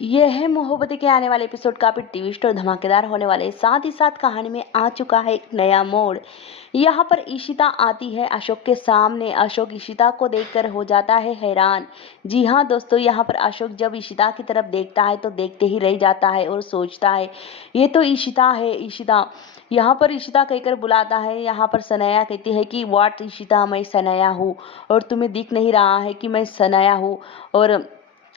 ये है मोहब्बतें के आने वाले एपिसोड काफी ट्विस्ट और धमाकेदार होने वाले हैं। साथ ही साथ कहानी में आ चुका है एक नया मोड़। यहाँ पर ईशिता आती है अशोक के सामने। अशोक ईशिता को देखकर हो जाता है हैरान। जी हाँ दोस्तों, यहाँ पर अशोक जब ईशिता की तरफ देखता है तो देखते ही रह जाता है और सोचता है ये तो ईशिता है। ईशिता यहाँ पर ईशिता कहकर बुलाता है। यहाँ पर सनया कहती है कि वाट ईशिता, मैं सनया हूँ और तुम्हें दिख नहीं रहा है कि मैं सनया हूँ, और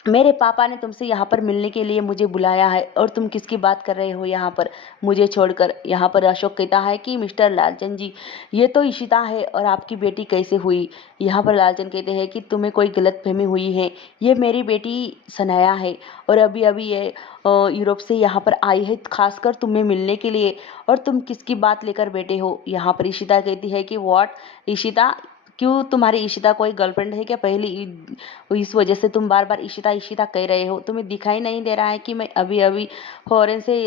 मेरे पापा ने तुमसे यहाँ पर मिलने के लिए मुझे बुलाया है, और तुम किसकी बात कर रहे हो यहाँ पर मुझे छोड़कर। यहाँ पर अशोक कहता है कि मिस्टर लालचंद जी, ये तो इशिता है और आपकी बेटी कैसे हुई। यहाँ पर लालचंद कहते हैं कि तुम्हें कोई गलतफहमी हुई है, ये मेरी बेटी सनाया है और अभी अभी ये यूरोप से यहाँ पर आई है खासकर तुम्हें मिलने के लिए, और तुम किसकी बात लेकर बैठे हो। यहाँ पर इशिता कहती है कि व्हाट इशिता, क्यों तुम्हारी ईशिता कोई गर्लफ्रेंड है क्या पहली, इस वजह से तुम बार बार ईशिता ईशिता कह रहे हो। तुम्हें दिखाई नहीं दे रहा है कि मैं अभी अभी फॉरेन से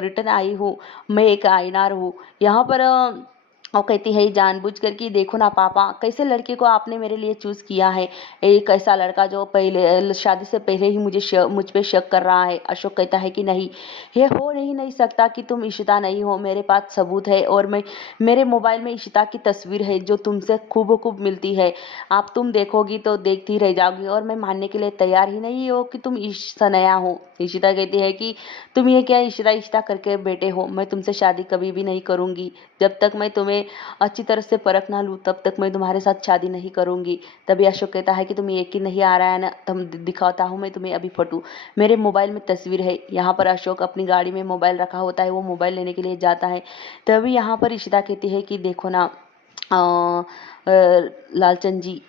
रिटर्न आई हूँ, मैं एक आईनार हूँ। यहाँ पर वो कहती है जानबूझकर कि देखो ना पापा, कैसे लड़के को आपने मेरे लिए चूज किया है। एक ऐसा लड़का जो पहले शादी से पहले ही मुझ पे शक कर रहा है। अशोक कहता है कि नहीं, ये हो नहीं सकता कि तुम इशिता नहीं हो। मेरे पास सबूत है और मेरे मोबाइल में इशिता की तस्वीर है जो तुमसे खूब मिलती है। आप तुम देखोगी तो देखती रह जाओगी, और मैं मानने के लिए तैयार ही नहीं हो कि तुम सनया हो। इशिता कहती है कि तुम ये क्या इशिता इशिता करके बैठे हो, मैं तुमसे शादी कभी भी नहीं करूंगी। जब तक मैं तुम्हें अच्छी तरह से परख ना लूँ तब तक मैं तुम्हारे साथ शादी नहीं करूंगी। तभी अशोक कहता है कि तुम्हें यकीन नहीं आ रहा है ना, तुम दिखाता हूँ मैं तुम्हें अभी फोटो, मेरे मोबाइल में तस्वीर है। यहाँ पर अशोक अपनी गाड़ी में मोबाइल रखा होता है, वो मोबाइल लेने के लिए जाता है। तभी यहाँ पर इशिता कहती है कि देखो ना लालचंद जी,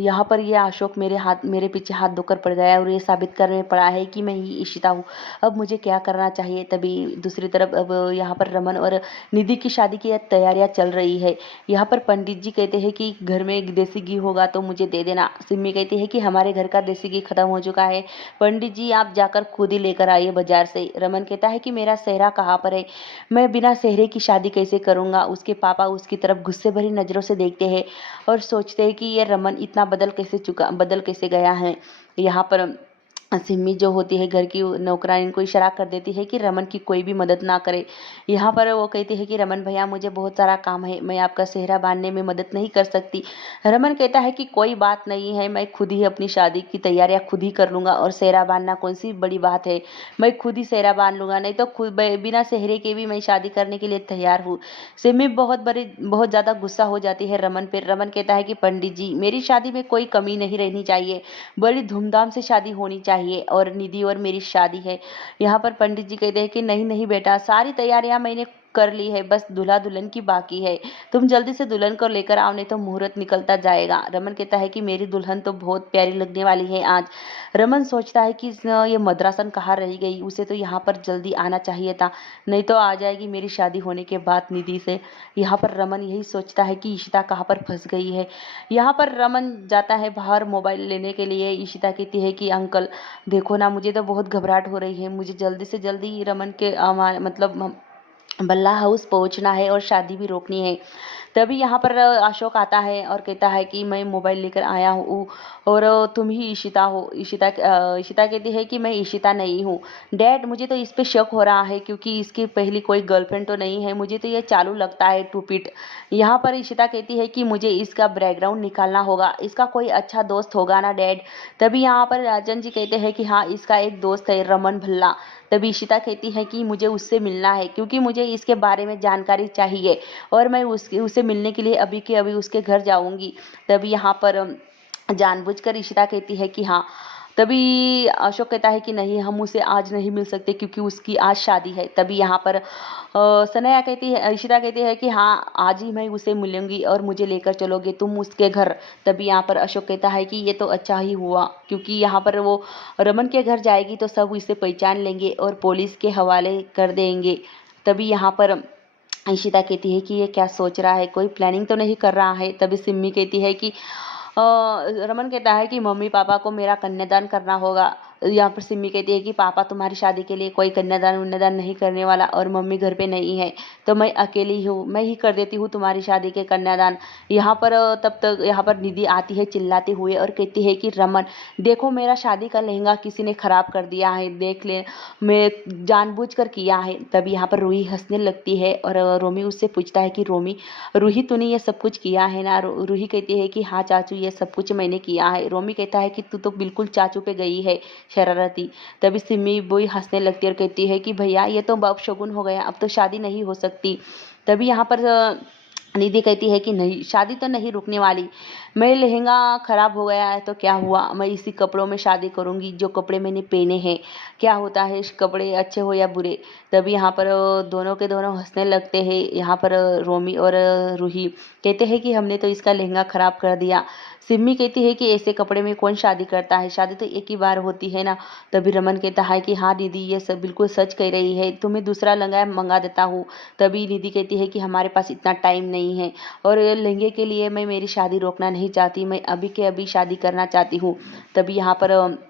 यहाँ पर ये अशोक मेरे पीछे हाथ धोकर पड़ गया और ये साबित करने पड़ा है कि मैं ही इशिता हूँ। अब मुझे क्या करना चाहिए। तभी दूसरी तरफ अब यहाँ पर रमन और निधि की शादी की तैयारियां चल रही है। यहाँ पर पंडित जी कहते हैं कि घर में एक देसी घी होगा तो मुझे दे देना। सिम्मी कहती है कि हमारे घर का देसी घी खत्म हो चुका है, पंडित जी आप जाकर खुद ही लेकर आइए बाजार से। रमन कहता है कि मेरा सेहरा कहाँ पर है, मैं बिना सेहरे की शादी कैसे करूँगा। उसके पापा उसकी तरफ गुस्से भरी नज़रों से देखते हैं और सोचते हैं कि ये रमन इतना बदल कैसे गया है। यहाँ पर सिम्मी जो होती है घर की नौकरानी को इशारा कर देती है कि रमन की कोई भी मदद ना करे। यहाँ पर वो कहती है कि रमन भैया मुझे बहुत सारा काम है, मैं आपका सेहरा बांधने में मदद नहीं कर सकती। रमन कहता है कि कोई बात नहीं है, मैं खुद ही अपनी शादी की तैयारियां खुद ही कर लूंगा, और सेहरा बांधना कौन सी बड़ी बात है, मैं खुद ही सेहरा बांध लूंगा, नहीं तो खुद बिना सेहरे के भी मैं शादी करने के लिए तैयार हूँ। सिम्मी बहुत ज्यादा गुस्सा हो जाती है रमन पर। रमन कहता है कि पंडित जी मेरी शादी में कोई कमी नहीं रहनी चाहिए, बड़ी धूमधाम से शादी होनी चाहिए, और निधि और मेरी शादी है। यहाँ पर पंडित जी कहते हैं कि नहीं नहीं बेटा, सारी तैयारियां मैंने कर ली है, बस दूल्हा दुल्हन की बाकी है, तुम जल्दी से दुल्हन को लेकर आओ नहीं तो मुहूर्त निकलता जाएगा। रमन कहता है कि मेरी दुल्हन तो बहुत प्यारी लगने वाली है आज। रमन सोचता है कि ये मद्रासन कहाँ रह गई, उसे तो यहाँ पर जल्दी आना चाहिए था, नहीं तो आ जाएगी मेरी शादी होने के बाद निधि से। यहाँ पर रमन यही सोचता है कि इशिता कहाँ पर फंस गई है। यहाँ पर रमन जाता है बाहर मोबाइल लेने के लिए। इशिता कहती है कि अंकल देखो ना, मुझे तो बहुत घबराहट हो रही है, मुझे जल्दी से जल्दी रमन के मतलब बल्ला हाउस पहुंचना है और शादी भी रोकनी है। तभी यहाँ पर अशोक आता है और कहता है कि मैं मोबाइल लेकर आया हूँ और तुम ही इशिता हो। इशिता कहती है कि मैं इशिता नहीं हूँ डैड, मुझे तो इस पे शक हो रहा है क्योंकि इसकी पहली कोई गर्लफ्रेंड तो नहीं है, मुझे तो ये चालू लगता है टूपिट। यहाँ पर इशिता कहती है कि मुझे इसका बैकग्राउंड निकालना होगा, इसका कोई अच्छा दोस्त होगा ना डैड। तभी यहाँ पर राजन जी कहते हैं कि हाँ इसका एक दोस्त है रमन भल्ला। तभी इशिता कहती है कि मुझे उससे मिलना है क्योंकि मुझे इसके बारे में जानकारी चाहिए, और मैं उसे मिलने के लिए अभी के अभी उसके घर जाऊंगी। तभी यहाँ पर जानबूझकर इशिता कहती है कि हाँ। तभी अशोक कहता है कि नहीं, हम उसे आज नहीं मिल सकते क्योंकि उसकी आज शादी है। तभी यहाँ पर इशिता कहती है कि हाँ आज ही मैं उसे मिलूंगी और मुझे लेकर चलोगे तुम उसके घर। तभी यहाँ पर अशोक कहता है कि ये तो अच्छा ही हुआ क्योंकि यहाँ पर वो रमन के घर जाएगी तो सब इसे पहचान लेंगे और पुलिस के हवाले कर देंगे। तभी यहाँ पर इशिता कहती है कि ये क्या सोच रहा है, कोई प्लानिंग तो नहीं कर रहा है। तभी सिम्मी कहती है कि रमन कहता है कि मम्मी पापा को मेरा कन्यादान करना होगा। यहाँ पर सिमी कहती है कि पापा तुम्हारी शादी के लिए कोई कन्यादान उन्यादान नहीं करने वाला और मम्मी घर पे नहीं है, तो मैं अकेली हूँ, मैं ही कर देती हूँ तुम्हारी शादी के कन्यादान। यहाँ पर तब तक यहाँ पर निधि आती है चिल्लाते हुए और कहती है कि रमन देखो मेरा शादी का लहंगा किसी ने खराब कर दिया है, देख ले मैं जानबूझकर किया है। तभी यहाँ पर रूही हंसने लगती है और रोमी उससे पूछता है कि रोमी रूही तूने ये सब कुछ किया है ना। रूही कहती है कि हाँ चाचू ये सब कुछ मैंने किया है। रोमी कहता है कि तू तो बिल्कुल चाचू पे गई है शरारती। तभी सिमी बुई हंसने लगती है और कहती है कि भैया ये तो अब शगुन हो गया, अब तो शादी नहीं हो सकती। तभी यहाँ पर निधि कहती है कि नहीं शादी तो नहीं रुकने वाली, मेरे लहंगा खराब हो गया है तो क्या हुआ, मैं इसी कपड़ों में शादी करूंगी जो कपड़े मैंने पहने हैं, क्या होता है कपड़े अच्छे हो या बुरे। तभी यहाँ पर दोनों के दोनों हंसने लगते हैं। यहाँ पर रोमी और रूही कहते हैं कि हमने तो इसका लहंगा खराब कर दिया। सिम्मी कहती है कि ऐसे कपड़े में कौन शादी करता है, शादी तो एक ही बार होती है ना। तभी रमन कहता है कि हाँ दीदी ये सब बिल्कुल सच कह रही है, तुम्हें दूसरा लहंगा मंगा देता हूँ। तभी निधि कहती है कि हमारे पास इतना टाइम नहीं है और लहंगे के लिए मैं मेरी शादी रोकना नहीं चाहती, मैं अभी के अभी शादी करना चाहती हूँ। तभी यहाँ पर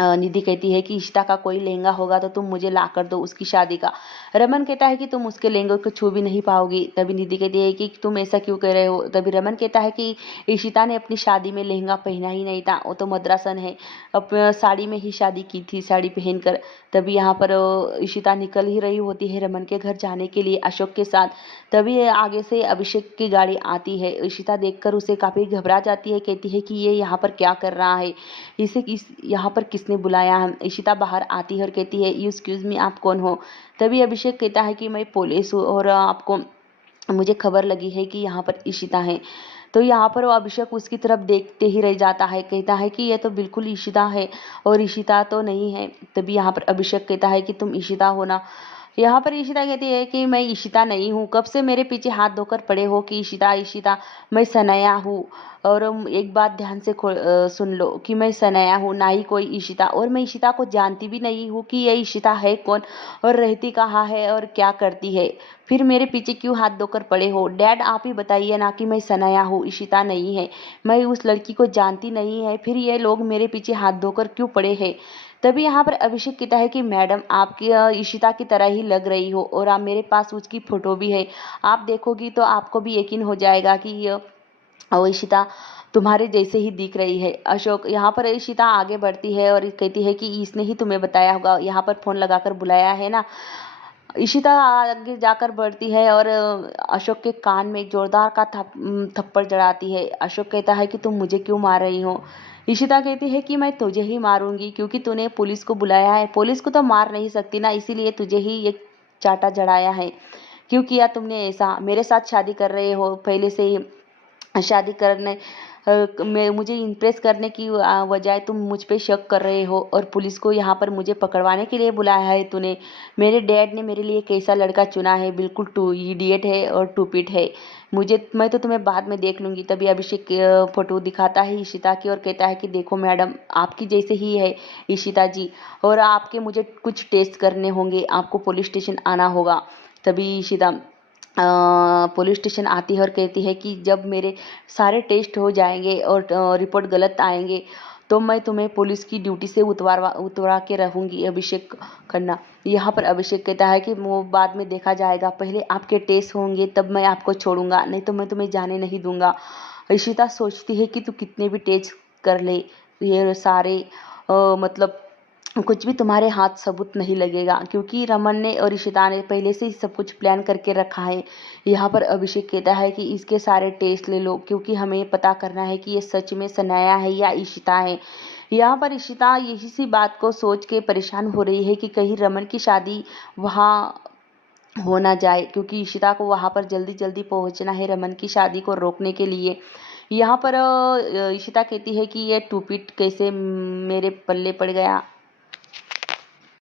निधि कहती है कि इशिता का कोई लहंगा होगा तो तुम मुझे ला कर दो उसकी शादी का। रमन कहता है कि तुम उसके लहंगे को छू भी नहीं पाओगी। तभी निधि कहती है कि तुम ऐसा क्यों कह रहे हो। तभी रमन कहता है कि इशिता ने अपनी शादी में लहंगा पहना ही नहीं था, वो तो मद्रासन है, अब साड़ी में ही शादी की थी, साड़ी पहनकर। तभी यहाँ पर इशिता निकल ही रही होती है रमन के घर जाने के लिए अशोक के साथ। तभी आगे से अभिषेक की गाड़ी आती है। इशिता देखकर उसे काफ़ी घबरा जाती है, कहती है कि ये यहाँ पर क्या कर रहा है, इसे यहाँ पर किसने बुलाया है। इशिता बाहर आती है और कहती है एक्सक्यूज मी आप कौन हो। तभी अभिषेक कहता है कि मैं पुलिस हूँ और आपको मुझे खबर लगी है कि यहाँ पर इशिता है। तो यहाँ पर वो अभिषेक उसकी तरफ देखते ही रह जाता है, कहता है कि ये तो बिल्कुल इशिता है और इशिता तो नहीं है। तभी यहाँ पर अभिषेक कहता है कि तुम इशिता हो ना। यहाँ पर इशिता कहती है कि मैं इशिता नहीं हूँ, कब से मेरे पीछे हाथ धोकर पड़े हो कि इशिता इशिता, मैं सनाया हूँ। और एक बात ध्यान से सुन लो कि मैं सनाया हूँ ना ही कोई इशिता, और मैं इशिता को जानती भी नहीं हूँ कि ये इशिता है कौन और रहती कहाँ है और क्या करती है, फिर मेरे पीछे क्यों हाथ धोकर पड़े हो। डैड आप ही बताइए ना कि मैं सनाया हूँ इशिता नहीं है, मैं उस लड़की को जानती नहीं है, फिर ये लोग मेरे पीछे हाथ धोकर क्यों पड़े हैं। तभी यहाँ पर अभिषेक कहता है कि मैडम आपकी इशिता की तरह ही लग रही हो और आप मेरे पास उसकी फोटो भी है, आप देखोगी तो आपको भी यकीन हो जाएगा कि इशिता तुम्हारे जैसे ही दिख रही है। अशोक यहाँ पर इशिता आगे बढ़ती है और कहती है कि इसने ही तुम्हें बताया होगा, यहाँ पर फोन लगाकर बुलाया है ना। इशिता आगे जाकर बढ़ती है और अशोक के कान में एक जोरदार का थप्पड़ जड़ाती है। अशोक कहता है कि तुम मुझे क्यों मार रही हो। इशिता कहती है कि मैं तुझे ही मारूंगी क्योंकि तूने पुलिस को बुलाया है, पुलिस को तो मार नहीं सकती ना, इसीलिए तुझे ही ये चाटा जड़ाया है। क्यों किया तुमने ऐसा, मेरे साथ शादी कर रहे हो पहले से ही, शादी करने मैं मुझे इम्प्रेस करने की बजाय तुम मुझ पे शक कर रहे हो और पुलिस को यहाँ पर मुझे पकड़वाने के लिए बुलाया है तूने। मेरे डैड ने मेरे लिए कैसा लड़का चुना है, बिल्कुल टू इडियट है और टूपिट है, मैं तो तुम्हें बाद में देख लूंगी। तभी अभिषेक फोटो दिखाता है इशिता की और कहता है कि देखो मैडम आपकी जैसे ही है इशिता जी, और आपके मुझे कुछ टेस्ट करने होंगे, आपको पुलिस स्टेशन आना होगा। तभी इशिता पुलिस स्टेशन आती है और कहती है कि जब मेरे सारे टेस्ट हो जाएंगे और रिपोर्ट गलत आएंगे तो मैं तुम्हें पुलिस की ड्यूटी से उतरवा के रहूंगी अभिषेक खन्ना। यहाँ पर अभिषेक कहता है कि वो बाद में देखा जाएगा, पहले आपके टेस्ट होंगे तब मैं आपको छोड़ूंगा, नहीं तो मैं तुम्हें जाने नहीं दूंगा। इशिता सोचती है कि तू कितने भी टेस्ट कर ले, ये सारे मतलब कुछ भी तुम्हारे हाथ सबूत नहीं लगेगा क्योंकि रमन ने और इशिता ने पहले से ही सब कुछ प्लान करके रखा है। यहाँ पर अभिषेक कहता है कि इसके सारे टेस्ट ले लो क्योंकि हमें पता करना है कि ये सच में सनाया है या इशिता है। यहाँ पर इशिता यही सी बात को सोच के परेशान हो रही है कि कहीं रमन की शादी वहाँ हो ना जाए, क्योंकि इशिता को वहाँ पर जल्दी जल्दी पहुँचना है रमन की शादी को रोकने के लिए। यहाँ पर इशिता कहती है कि ये टूपिट कैसे मेरे पल्ले पड़ गया,